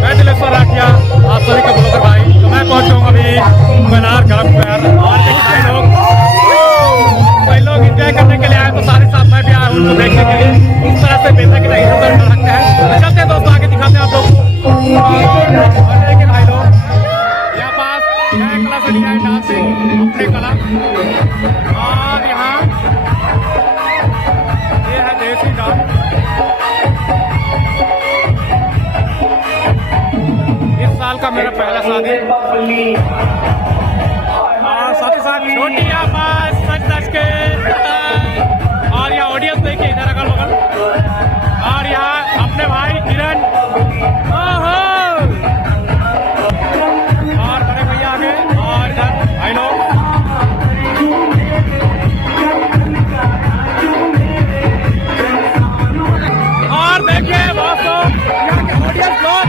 मैं दिलेश्वर राठिया, आप सभी का ब्लॉगर भाई। तो मैं पहुंचा हूँ अभी बनार घर पर और कई लोग एंजॉय करने के लिए आए, तो सारे साथ मैं भी आया हूँ उनको देखने के लिए उस तरह से बेचा कि नहीं इधर रखते हैं। तो चलते हैं दोस्तों, आगे दिखाते हैं आप लोग। और देखिए भाई लोग यहाँ पास नया कला से लिया है डांसिंग अपने कला, और यहाँ ये है देसी डांस। साल का मेरा पहला शादी और साथ ही साथ छोटी आवाज सच के, और यहाँ ऑडियंस देखिए इधर अगल बगल, और यहाँ अपने भाई किरण और बड़े भैया आगे, और इधर भाई लोग। और देखिए बहुत लोग यहाँ के ऑडियंस लोग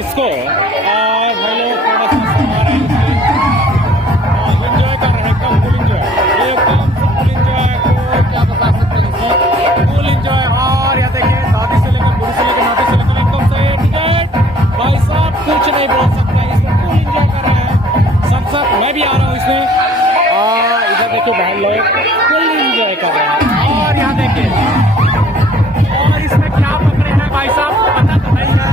इसको और भाई लोग थोड़ा सा एंजॉय कर रहे हैं, एकदम फुल एंजॉय, एकदम फुल एंजॉय को क्या बता सकते हैं, फुल एंजॉय। और यहाँ देखिए शादी से लेकर बुरी से लेकर नाती से लेकर एकदम से टिकट भाई साहब कुछ नहीं बोल सकता, इसमें फुल एंजॉय कर रहे हैं सब। मैं भी आ रहा हूँ इसमें। और इधर देखिए भाई लोग फुल एंजॉय कर रहे हैं। और यहाँ देखिए और इसमें क्या पकड़े हैं भाई साहब को पता तो नहीं है।